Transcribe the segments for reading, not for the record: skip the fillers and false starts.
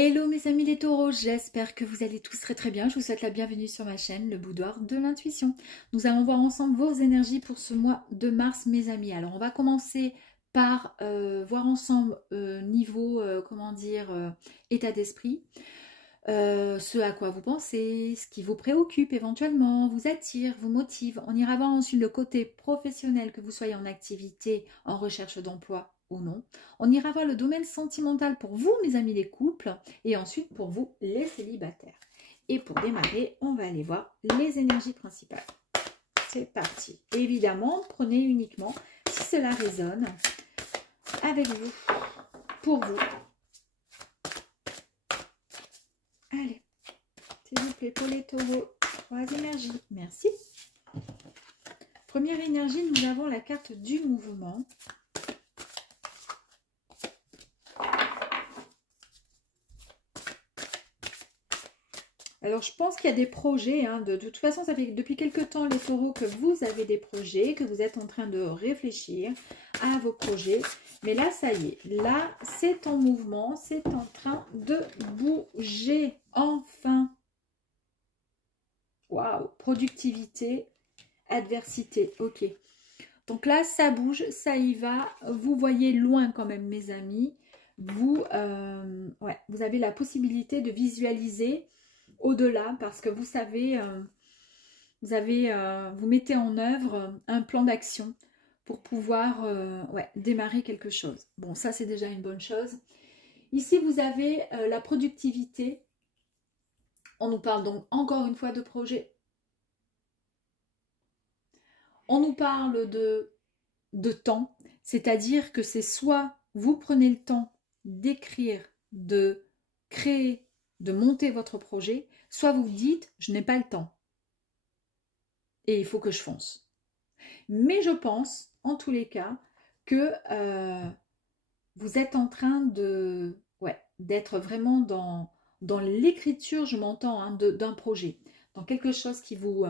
Hello mes amis les taureaux, j'espère que vous allez tous très très bien. Je vous souhaite la bienvenue sur ma chaîne, le boudoir de l'intuition. Nous allons voir ensemble vos énergies pour ce mois de mars mes amis. Alors on va commencer par voir ensemble niveau, comment dire, état d'esprit. Ce à quoi vous pensez, ce qui vous préoccupe éventuellement, vous attire, vous motive. On ira voir ensuite le côté professionnel, que vous soyez en activité, en recherche d'emploi ou non. On ira voir le domaine sentimental pour vous, mes amis les couples, et ensuite pour vous, les célibataires. Et pour démarrer, on va aller voir les énergies principales. C'est parti. Évidemment, prenez uniquement si cela résonne avec vous, pour vous. Allez, s'il vous plaît, pour les taureaux, 3 énergies. Merci. Première énergie, nous avons la carte du mouvement. Alors, je pense qu'il y a des projets. De toute façon, ça fait depuis quelques temps, les taureaux, que vous avez des projets, que vous êtes en train de réfléchir à vos projets. Mais là, ça y est. Là, c'est en mouvement. C'est en train de bouger. Enfin. Waouh. Productivité, adversité. Ok. Donc là, ça bouge, ça y va. Vous voyez loin quand même, mes amis. Vous avez la possibilité de visualiser au-delà, parce que vous savez, vous mettez en œuvre un plan d'action pour pouvoir démarrer quelque chose. Bon, ça c'est déjà une bonne chose. Ici, vous avez la productivité. On nous parle donc encore une fois de projet. On nous parle de temps, c'est-à-dire que c'est soit vous prenez le temps d'écrire, de créer, de monter votre projet, soit vous vous dites je n'ai pas le temps et il faut que je fonce. Mais je pense en tous les cas que vous êtes en train d'être vraiment dans l'écriture, je m'entends, d'un projet, dans quelque chose qui vous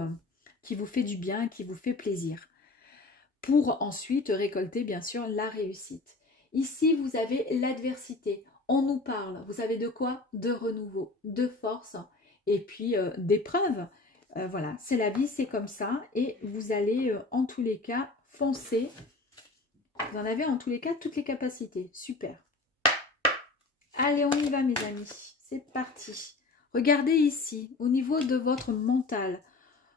fait du bien, qui vous fait plaisir, pour ensuite récolter bien sûr la réussite. Ici, vous avez l'adversité. On nous parle, vous savez de quoi? De renouveau, de force et puis d'épreuves. Voilà, c'est la vie, c'est comme ça. Et vous allez en tous les cas foncer. Vous en avez en tous les cas toutes les capacités. Super. Allez, on y va mes amis. C'est parti. Regardez ici, au niveau de votre mental,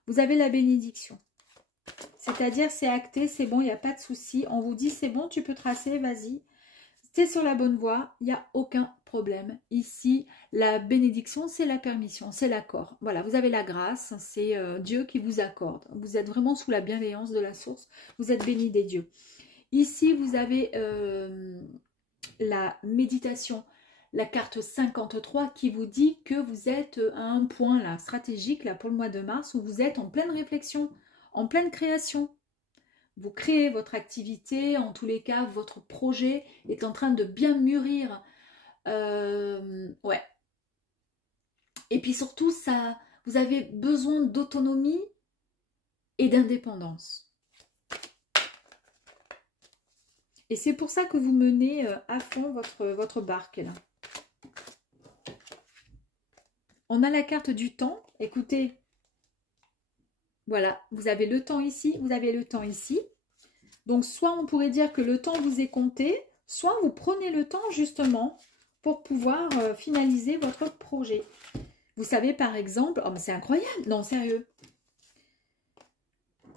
vous avez la bénédiction. C'est-à-dire, c'est acté, c'est bon, il n'y a pas de souci. On vous dit, c'est bon, tu peux tracer, vas-y. Tu es sur la bonne voie, il n'y a aucun problème. Ici, la bénédiction, c'est la permission, c'est l'accord. Voilà, vous avez la grâce, c'est Dieu qui vous accorde. Vous êtes vraiment sous la bienveillance de la source. Vous êtes béni des dieux. Ici, vous avez la méditation, la carte 53 qui vous dit que vous êtes à un point là, stratégique là, pour le mois de mars où vous êtes en pleine réflexion, en pleine création. Vous créez votre activité, en tous les cas, votre projet est en train de bien mûrir. Et puis surtout, ça, vous avez besoin d'autonomie et d'indépendance. Et c'est pour ça que vous menez à fond votre barque là. On a la carte du temps. Écoutez, voilà, vous avez le temps ici, vous avez le temps ici. Donc, soit on pourrait dire que le temps vous est compté, soit vous prenez le temps justement pour pouvoir finaliser votre projet. Vous savez par exemple, oh mais c'est incroyable, non sérieux.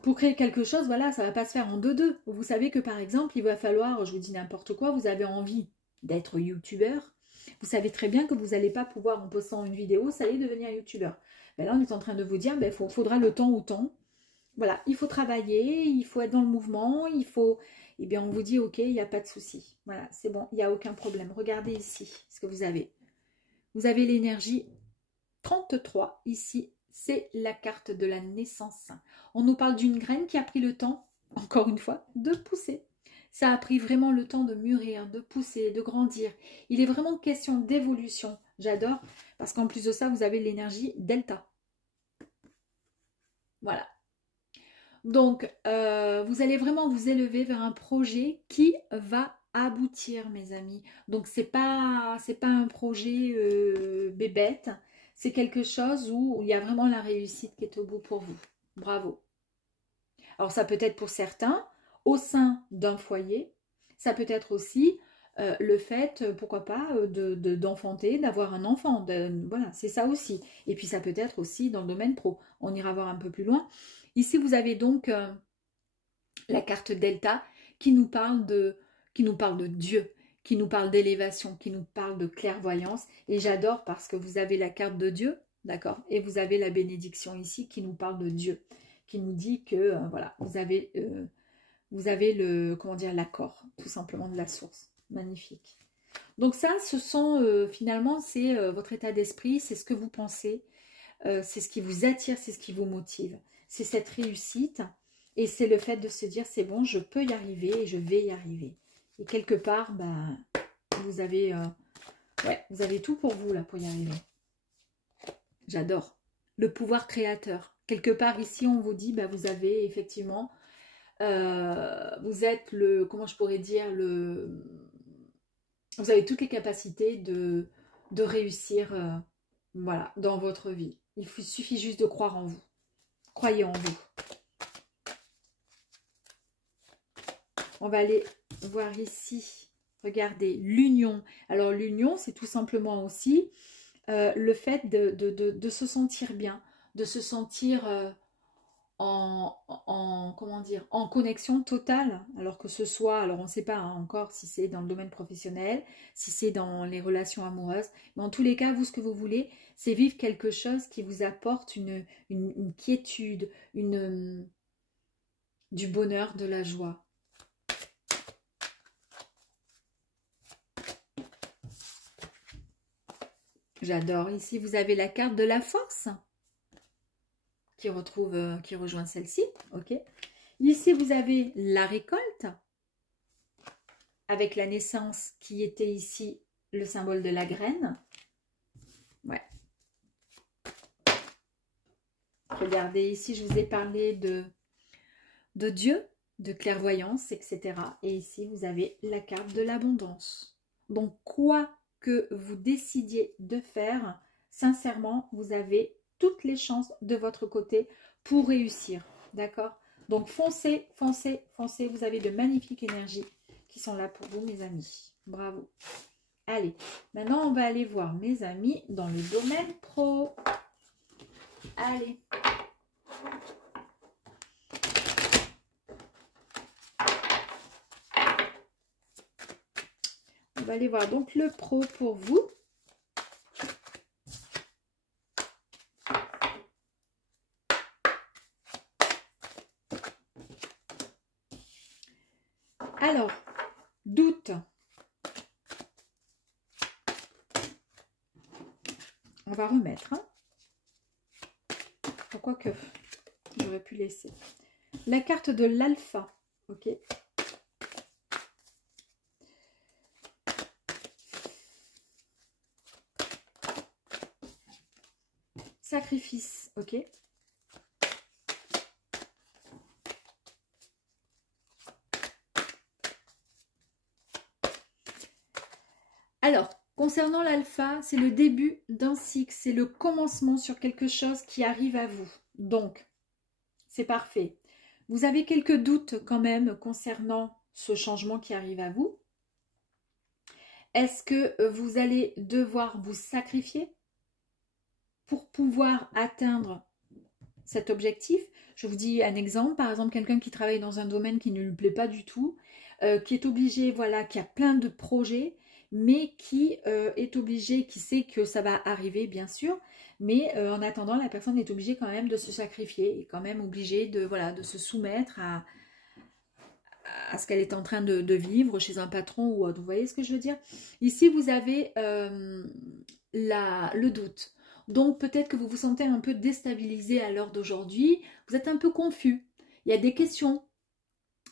Pour créer quelque chose, voilà, ça ne va pas se faire en deux-deux. Vous savez que par exemple, il va falloir, je vous dis n'importe quoi, vous avez envie d'être youtubeur. Vous savez très bien que vous n'allez pas pouvoir, en postant une vidéo, ça allait devenir youtubeur. Ben là, on est en train de vous dire, faudra le temps ou temps. Voilà, il faut travailler, il faut être dans le mouvement, il faut... Eh bien, on vous dit, ok, il n'y a pas de souci. Voilà, c'est bon, il n'y a aucun problème. Regardez ici ce que vous avez. Vous avez l'énergie 33 ici. C'est la carte de la naissance. On nous parle d'une graine qui a pris le temps, encore une fois, de pousser. Ça a pris vraiment le temps de mûrir, de pousser, de grandir. Il est vraiment question d'évolution. J'adore, parce qu'en plus de ça, vous avez l'énergie delta. Voilà. Donc, vous allez vraiment vous élever vers un projet qui va aboutir, mes amis. Donc, c'est pas un projet bébête. C'est quelque chose où il y a vraiment la réussite qui est au bout pour vous. Bravo. Alors, ça peut être pour certains au sein d'un foyer. Ça peut être aussi le fait, pourquoi pas, d'enfanter, d'avoir un enfant. Voilà, c'est ça aussi. Et puis, ça peut être aussi dans le domaine pro. On ira voir un peu plus loin. Ici, vous avez donc la carte Delta qui nous parle de Dieu, qui nous parle d'élévation, qui nous parle de clairvoyance. Et j'adore parce que vous avez la carte de Dieu, d'accord? Et vous avez la bénédiction ici qui nous parle de Dieu, qui nous dit que, voilà, vous avez le, comment dire, l'accord, tout simplement, de la source. Magnifique. Donc ça, ce sont, finalement, c'est votre état d'esprit, c'est ce que vous pensez, c'est ce qui vous attire, c'est ce qui vous motive. C'est cette réussite et c'est le fait de se dire, c'est bon, je peux y arriver et je vais y arriver. Et quelque part, bah, vous avez tout pour vous, là, pour y arriver. J'adore. Le pouvoir créateur. Quelque part, ici, on vous dit, bah, vous avez effectivement... vous êtes le, comment je pourrais dire, vous avez toutes les capacités de réussir voilà, dans votre vie. Il suffit juste de croire en vous. Croyez en vous. On va aller voir ici. Regardez, l'union. Alors l'union, c'est tout simplement aussi le fait de se sentir bien, de se sentir... comment dire, en connexion totale, alors que ce soit, alors on ne sait pas hein, encore si c'est dans le domaine professionnel, si c'est dans les relations amoureuses, mais en tous les cas, vous, ce que vous voulez, c'est vivre quelque chose qui vous apporte une quiétude, du bonheur, de la joie. J'adore. Ici, vous avez la carte de la force qui rejoint celle-ci, ok. Ici, vous avez la récolte, avec la naissance qui était ici le symbole de la graine. Ouais. Regardez, ici, je vous ai parlé de Dieu, de clairvoyance, etc. Et ici, vous avez la carte de l'abondance. Donc, quoi que vous décidiez de faire, sincèrement, vous avez toutes les chances de votre côté pour réussir. D'accord? Donc, foncez, foncez, foncez. Vous avez de magnifiques énergies qui sont là pour vous, mes amis. Bravo. Allez, maintenant, on va aller voir mes amis dans le domaine pro. Allez. On va aller voir donc le pro pour vous. Alors, doute. On va remettre. Hein. Pourquoi que j'aurais pu laisser. La carte de l'alpha. Ok. Sacrifice. Ok. Alors, concernant l'alpha, c'est le début d'un cycle, c'est le commencement sur quelque chose qui arrive à vous. Donc, c'est parfait. Vous avez quelques doutes quand même concernant ce changement qui arrive à vous. Est-ce que vous allez devoir vous sacrifier pour pouvoir atteindre cet objectif? Je vous dis un exemple, par exemple, quelqu'un qui travaille dans un domaine qui ne lui plaît pas du tout, qui est obligé, voilà, qui a plein de projets, mais qui est obligé, qui sait que ça va arriver, bien sûr, mais en attendant, la personne est obligée quand même de se sacrifier, est quand même obligée de, voilà, de se soumettre à ce qu'elle est en train de vivre chez un patron ou autre. Vous voyez ce que je veux dire? Ici, vous avez le doute. Donc, peut-être que vous vous sentez un peu déstabilisé à l'heure d'aujourd'hui. Vous êtes un peu confus. Il y a des questions,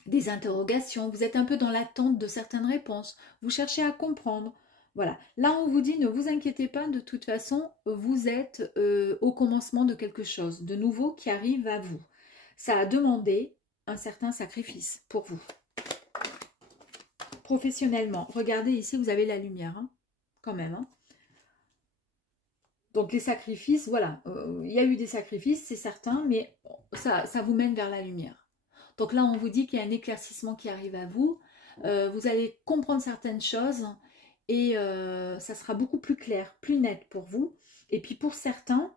des interrogations. Vous êtes un peu dans l'attente de certaines réponses. Vous cherchez à comprendre. Voilà. Là, on vous dit, ne vous inquiétez pas. De toute façon, vous êtes au commencement de quelque chose de nouveau qui arrive à vous. Ça a demandé un certain sacrifice pour vous. Professionnellement, regardez ici, vous avez la lumière, hein, quand même. Hein. Donc les sacrifices, voilà, il y a eu des sacrifices, c'est certain, mais ça vous mène vers la lumière. Donc là, on vous dit qu'il y a un éclaircissement qui arrive à vous. Vous allez comprendre certaines choses et ça sera beaucoup plus clair, plus net pour vous. Et puis pour certains,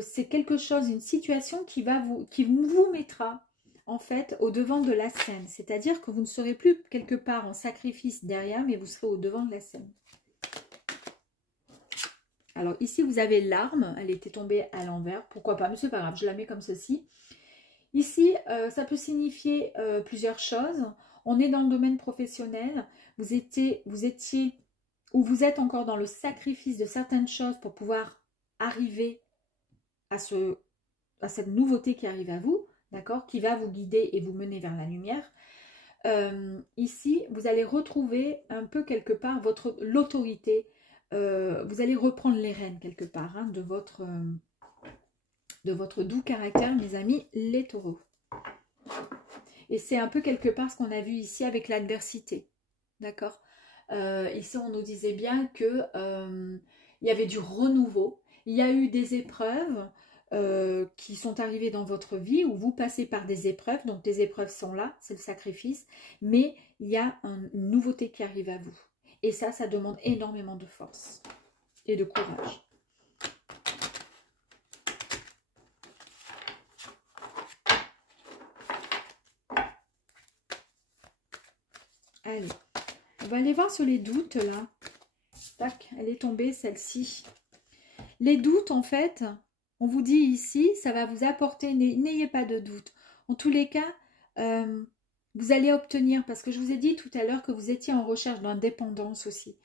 c'est quelque chose, une situation qui vous mettra en fait au devant de la scène. C'est-à-dire que vous ne serez plus quelque part en sacrifice derrière, mais vous serez au devant de la scène. Alors ici, vous avez l'arme, elle était tombée à l'envers, pourquoi pas, mais c'est pas grave, je la mets comme ceci. Ici, ça peut signifier plusieurs choses. On est dans le domaine professionnel, vous étiez ou vous êtes encore dans le sacrifice de certaines choses pour pouvoir arriver à cette nouveauté qui arrive à vous, d'accord, qui va vous guider et vous mener vers la lumière. Ici, vous allez retrouver un peu quelque part l'autorité. Vous allez reprendre les rênes quelque part hein, de votre doux caractère, mes amis, les taureaux. Et c'est un peu quelque part ce qu'on a vu ici avec l'adversité. D'accord. Ici, on nous disait bien que il y avait du renouveau. Il y a eu des épreuves qui sont arrivées dans votre vie où vous passez par des épreuves. Donc, des épreuves sont là, c'est le sacrifice. Mais il y a une nouveauté qui arrive à vous. Et ça demande énormément de force et de courage. Allez, on va aller voir sur les doutes là. Tac, elle est tombée celle-ci. Les doutes en fait, on vous dit ici, ça va vous apporter, n'ayez pas de doute. En tous les cas, vous allez obtenir, parce que je vous ai dit tout à l'heure que vous étiez en recherche d'indépendance aussi.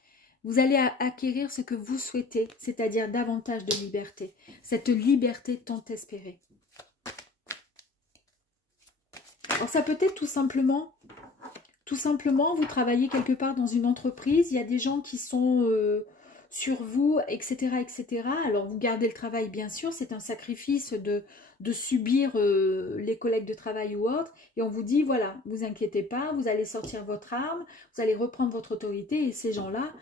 Vous allez acquérir ce que vous souhaitez, c'est-à-dire davantage de liberté. Cette liberté tant espérée. Alors ça peut être tout simplement, vous travaillez quelque part dans une entreprise, il y a des gens qui sont sur vous, etc., etc. Alors vous gardez le travail, bien sûr, c'est un sacrifice de subir les collègues de travail ou autres. Et on vous dit, voilà, vous inquiétez pas, vous allez sortir votre arme, vous allez reprendre votre autorité et ces gens-là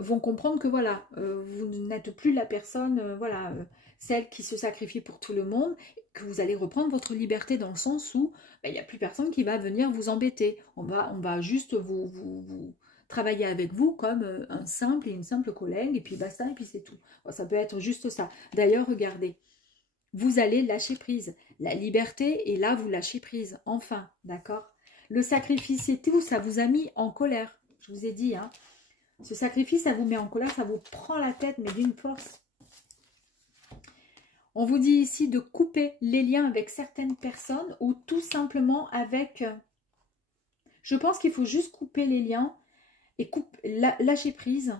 vont comprendre que voilà, vous n'êtes plus la personne, voilà, celle qui se sacrifie pour tout le monde, que vous allez reprendre votre liberté dans le sens où il n'y a plus personne qui va venir vous embêter. On va juste vous travailler avec vous comme un simple et une simple collègue et puis basta et puis c'est tout. Bon, ça peut être juste ça. D'ailleurs, regardez, vous allez lâcher prise. La liberté, et là, vous lâchez prise. Enfin, d'accord? Le sacrifice et tout, ça vous a mis en colère. Je vous ai dit, hein. Ce sacrifice, ça vous met en colère, ça vous prend la tête, mais d'une force. On vous dit ici de couper les liens avec certaines personnes ou tout simplement avec... Je pense qu'il faut juste couper les liens et lâcher prise.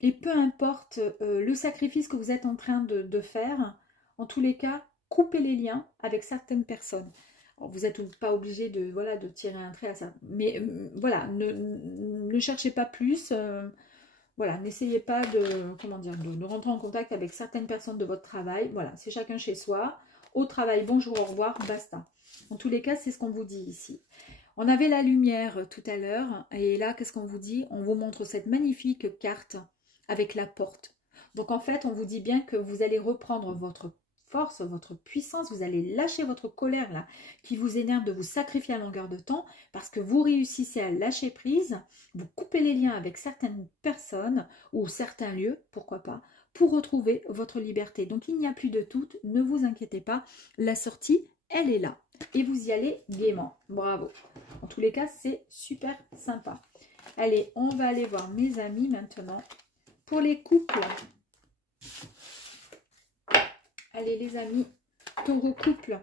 Et peu importe le sacrifice que vous êtes en train de faire, en tous les cas, coupez les liens avec certaines personnes. Alors, vous n'êtes pas obligé de, voilà, de tirer un trait à ça. Mais voilà, ne cherchez pas plus. Voilà, n'essayez pas de rentrer en contact avec certaines personnes de votre travail. Voilà, c'est chacun chez soi. Au travail, bonjour, au revoir, basta. En tous les cas, c'est ce qu'on vous dit ici. On avait la lumière tout à l'heure. Et là, qu'est-ce qu'on vous dit? On vous montre cette magnifique carte avec la porte. Donc, en fait, on vous dit bien que vous allez reprendre votre force, votre puissance, vous allez lâcher votre colère là, qui vous énerve de vous sacrifier à longueur de temps, parce que vous réussissez à lâcher prise, vous coupez les liens avec certaines personnes ou certains lieux, pourquoi pas, pour retrouver votre liberté. Donc il n'y a plus de doute, ne vous inquiétez pas, la sortie, elle est là. Et vous y allez gaiement, bravo. En tous les cas, c'est super sympa. Allez, on va aller voir mes amis maintenant. Pour les couples, allez les amis, taureau couple.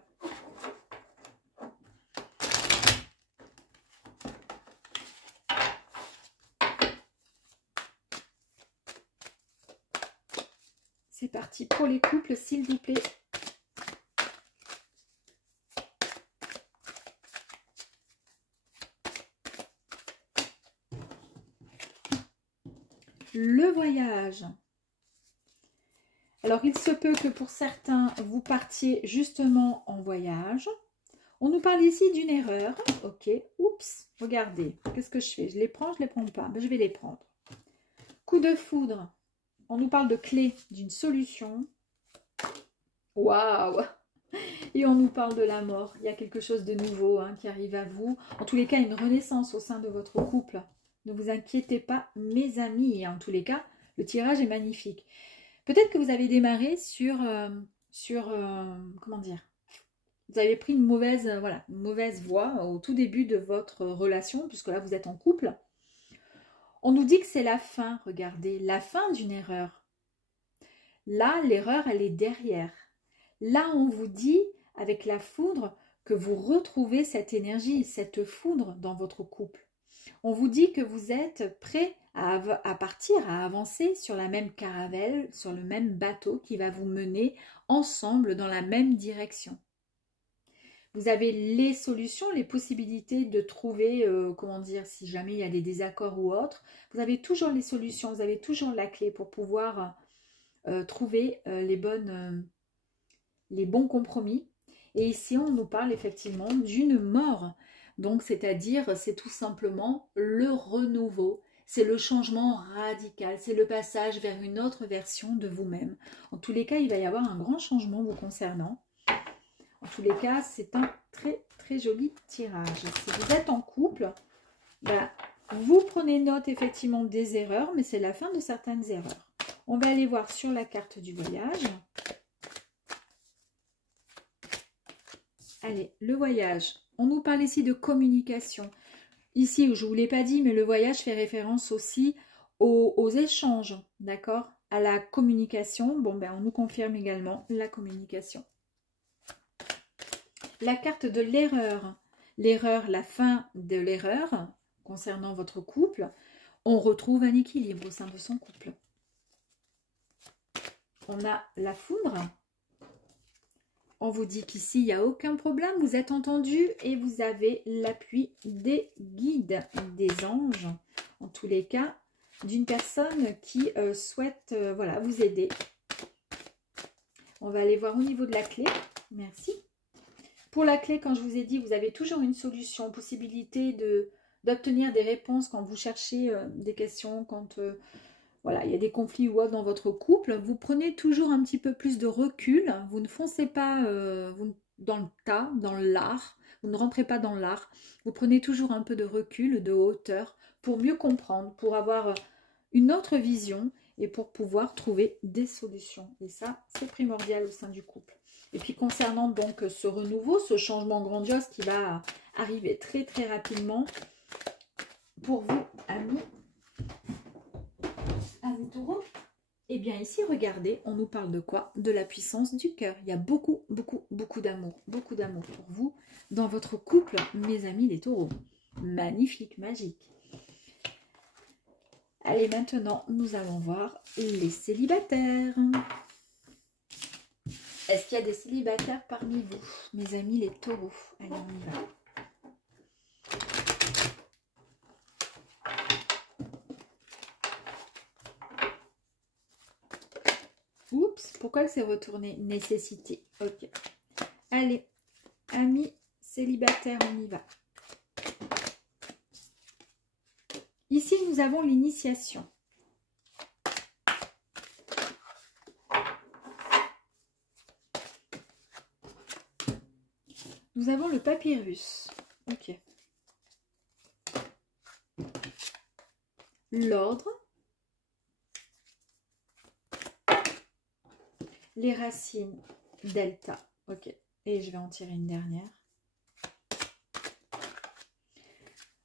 C'est parti pour les couples, s'il vous plaît. Le voyage. Alors, il se peut que pour certains, vous partiez justement en voyage. On nous parle ici d'une erreur. Ok, oups, regardez, qu'est-ce que je fais? Je les prends, je les prends pas? Ben, je vais les prendre. Coup de foudre. On nous parle de clé, d'une solution. Waouh! Et on nous parle de la mort. Il y a quelque chose de nouveau hein, qui arrive à vous. En tous les cas, une renaissance au sein de votre couple. Ne vous inquiétez pas, mes amis. En tous les cas, le tirage est magnifique. Peut-être que vous avez démarré sur comment dire? Vous avez pris une mauvaise, voilà, une mauvaise voie au tout début de votre relation, puisque là, vous êtes en couple. On nous dit que c'est la fin, regardez, la fin d'une erreur. Là, l'erreur, elle est derrière. Là, on vous dit, avec la foudre, que vous retrouvez cette énergie, cette foudre dans votre couple. On vous dit que vous êtes prêt à partir, à avancer sur la même caravelle, sur le même bateau qui va vous mener ensemble dans la même direction. Vous avez les solutions, les possibilités de trouver, comment dire, si jamais il y a des désaccords ou autres. Vous avez toujours les solutions, vous avez toujours la clé pour pouvoir trouver les bons compromis. Et ici, on nous parle effectivement d'une mort. Donc, c'est-à-dire, c'est tout simplement le renouveau. C'est le changement radical. C'est le passage vers une autre version de vous-même. En tous les cas, il va y avoir un grand changement vous concernant. En tous les cas, c'est un très, très joli tirage. Si vous êtes en couple, bah, vous prenez note effectivement des erreurs, mais c'est la fin de certaines erreurs. On va aller voir sur la carte du voyage. Allez, le voyage. On nous parle ici de communication. Ici, je ne vous l'ai pas dit, mais le voyage fait référence aussi aux échanges, d'accord? À la communication. Bon, ben, on nous confirme également la communication. La carte de l'erreur. L'erreur, la fin de l'erreur concernant votre couple. On retrouve un équilibre au sein de son couple. On a la foudre. On vous dit qu'ici, il n'y a aucun problème. Vous êtes entendu et vous avez l'appui des guides, des anges. En tous les cas, d'une personne qui souhaite voilà, vous aider. On va aller voir au niveau de la clé. Merci. Pour la clé, quand je vous ai dit, vous avez toujours une solution, possibilité d'obtenir des réponses quand vous cherchez des questions, quand voilà, il y a des conflits ou autre dans votre couple. Vous prenez toujours un petit peu plus de recul. Vous ne foncez pas dans le tas, dans l'art. Vous ne rentrez pas dans l'art. Vous prenez toujours un peu de recul, de hauteur, pour mieux comprendre, pour avoir une autre vision et pour pouvoir trouver des solutions. Et ça, c'est primordial au sein du couple. Et puis concernant donc ce renouveau, ce changement grandiose qui va arriver très très rapidement pour vous, amis taureaux, et bien ici, regardez, on nous parle de quoi? De la puissance du cœur. Il y a beaucoup, beaucoup, beaucoup d'amour pour vous dans votre couple, mes amis les taureaux. Magnifique, magique. Allez, maintenant, nous allons voir les célibataires. Est-ce qu'il y a des célibataires parmi vous, mes amis les taureaux? Allez, on y va. Oups, pourquoi elle s'est retournée? Nécessité. Ok. Allez, amis célibataires, on y va. Ici, nous avons l'initiation. Nous avons le papyrus. Ok. L'ordre. Les racines delta. Ok. Et je vais en tirer une dernière.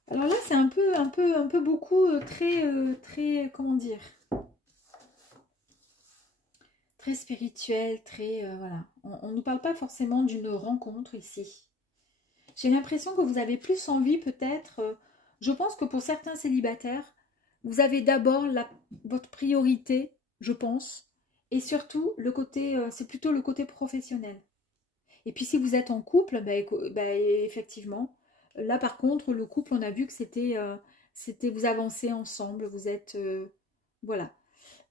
Alors là, c'est un peu beaucoup, très, comment dire, très spirituel, très, voilà. On ne nous parle pas forcément d'une rencontre ici. J'ai l'impression que vous avez plus envie peut-être, je pense que pour certains célibataires, vous avez d'abord votre priorité, je pense, et surtout, le côté, c'est plutôt le côté professionnel. Et puis si vous êtes en couple, effectivement, là par contre, le couple, on a vu que c'était, vous avancez ensemble, vous êtes, voilà,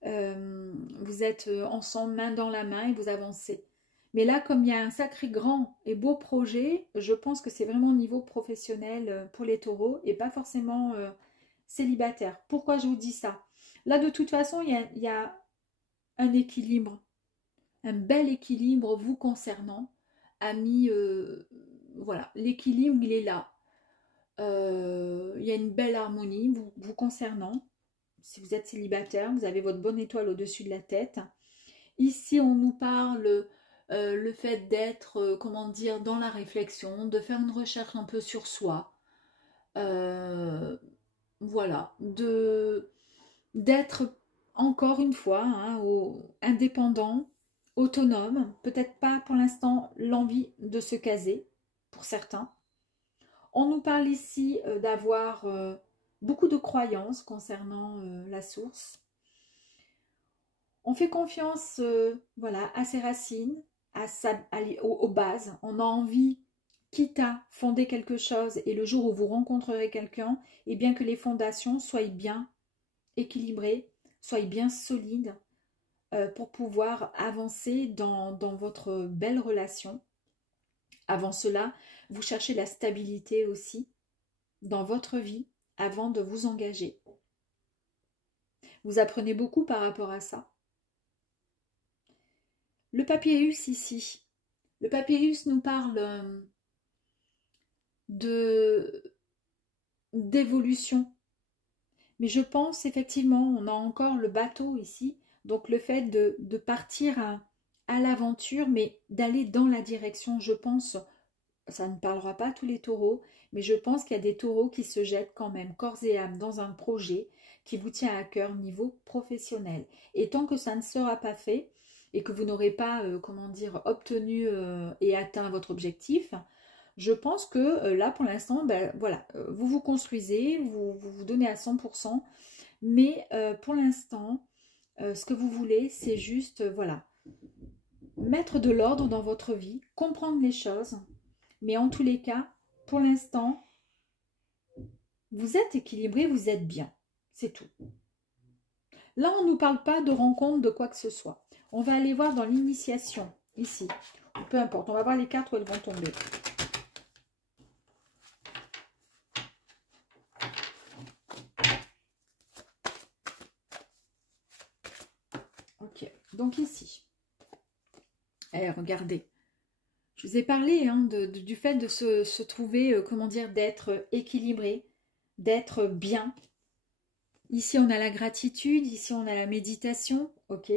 vous êtes ensemble, main dans la main et vous avancez. Mais là, comme il y a un sacré grand et beau projet, je pense que c'est vraiment au niveau professionnel pour les taureaux et pas forcément célibataire. Pourquoi je vous dis ça? Là, de toute façon, il y a un équilibre, un bel équilibre vous concernant. Amis, voilà, l'équilibre, il est là. Il y a une belle harmonie vous concernant. Si vous êtes célibataire, vous avez votre bonne étoile au-dessus de la tête. Ici, on nous parle le fait d'être, comment dire, dans la réflexion, de faire une recherche un peu sur soi. Voilà, d'être encore une fois hein, indépendant, autonome. Peut-être pas pour l'instant l'envie de se caser, pour certains. On nous parle ici d'avoir beaucoup de croyances concernant la source. On fait confiance voilà, à ses racines, aux bases. On a envie, quitte à fonder quelque chose, et le jour où vous rencontrerez quelqu'un, et bien que les fondations soient bien équilibrées, soient bien solides, pour pouvoir avancer dans votre belle relation. Avant cela, vous cherchez la stabilité aussi dans votre vie avant de vous engager. Vous apprenez beaucoup par rapport à ça. Le papyrus ici. Le papyrus nous parle d'évolution. Mais je pense effectivement, on a encore le bateau ici, donc le fait de partir à l'aventure, mais d'aller dans la direction, je pense, ça ne parlera pas à tous les taureaux, mais je pense qu'il y a des taureaux qui se jettent quand même corps et âme dans un projet qui vous tient à cœur niveau professionnel. Et tant que ça ne sera pas fait, et que vous n'aurez pas, comment dire, obtenu et atteint votre objectif, je pense que là, pour l'instant, ben, voilà, vous vous construisez, vous donnez à 100%, mais pour l'instant, ce que vous voulez, c'est juste, voilà, mettre de l'ordre dans votre vie, comprendre les choses, mais en tous les cas, pour l'instant, vous êtes équilibré, vous êtes bien, c'est tout. Là, on ne nous parle pas de rencontre, de quoi que ce soit. On va aller voir dans l'initiation, ici. Peu importe, on va voir les cartes où elles vont tomber. Ok, donc ici. Eh, regardez. Je vous ai parlé hein, du fait de se trouver, comment dire, d'être équilibré, d'être bien. Ici, on a la gratitude, ici, on a la méditation, ok.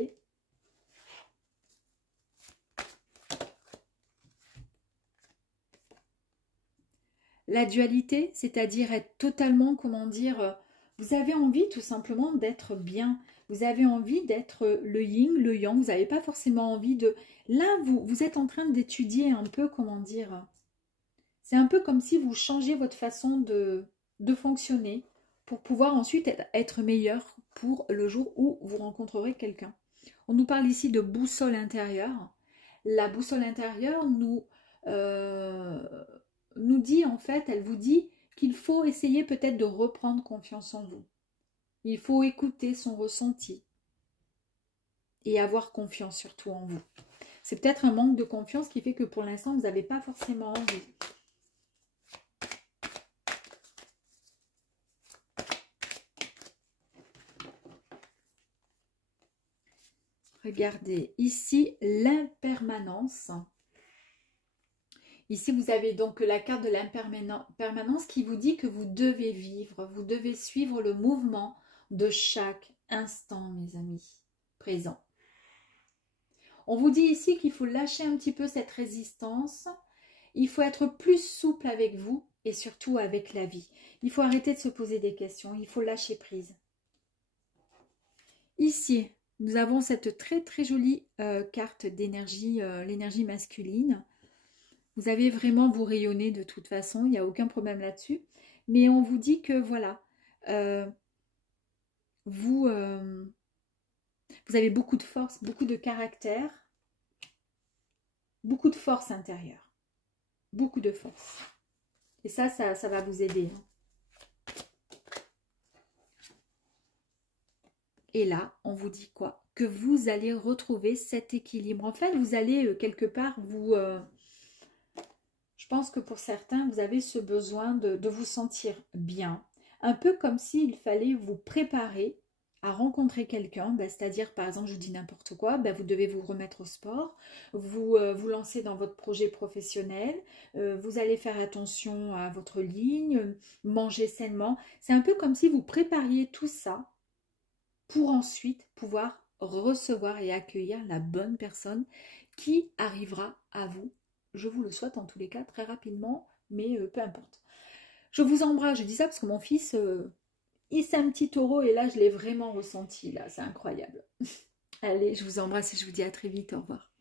La dualité, c'est-à-dire être totalement, comment dire, vous avez envie tout simplement d'être bien. Vous avez envie d'être le yin, le yang. Vous n'avez pas forcément envie de... Là, vous êtes en train d'étudier un peu, comment dire... C'est un peu comme si vous changez votre façon de fonctionner pour pouvoir ensuite être meilleur pour le jour où vous rencontrerez quelqu'un. On nous parle ici de boussole intérieure. La boussole intérieure nous dit en fait, elle vous dit qu'il faut essayer peut-être de reprendre confiance en vous. Il faut écouter son ressenti et avoir confiance surtout en vous. C'est peut-être un manque de confiance qui fait que pour l'instant, vous n'avez pas forcément envie. Regardez, ici, l'impermanence. Ici, vous avez donc la carte de l'impermanence qui vous dit que vous devez vivre, vous devez suivre le mouvement de chaque instant, mes amis, présent. On vous dit ici qu'il faut lâcher un petit peu cette résistance. Il faut être plus souple avec vous et surtout avec la vie. Il faut arrêter de se poser des questions. Il faut lâcher prise. Ici, nous avons cette très très jolie carte d'énergie, l'énergie masculine. Vous avez vraiment vous rayonner de toute façon, il n'y a aucun problème là-dessus. Mais on vous dit que voilà, vous avez beaucoup de force, beaucoup de caractère, beaucoup de force intérieure. Beaucoup de force. Et ça va vous aider. Et là, on vous dit quoi? que vous allez retrouver cet équilibre. En fait, vous allez quelque part vous... je pense que pour certains, vous avez ce besoin de vous sentir bien. Un peu comme s'il fallait vous préparer à rencontrer quelqu'un, ben, c'est-à-dire par exemple, je vous dis n'importe quoi, ben, vous devez vous remettre au sport, vous lancer dans votre projet professionnel, vous allez faire attention à votre ligne, manger sainement. C'est un peu comme si vous prépariez tout ça pour ensuite pouvoir recevoir et accueillir la bonne personne qui arrivera à vous. Je vous le souhaite en tous les cas très rapidement, mais peu importe. Je vous embrasse, je dis ça parce que mon fils, c'est un petit taureau et là je l'ai vraiment ressenti, là, c'est incroyable. Allez, je vous embrasse et je vous dis à très vite, au revoir.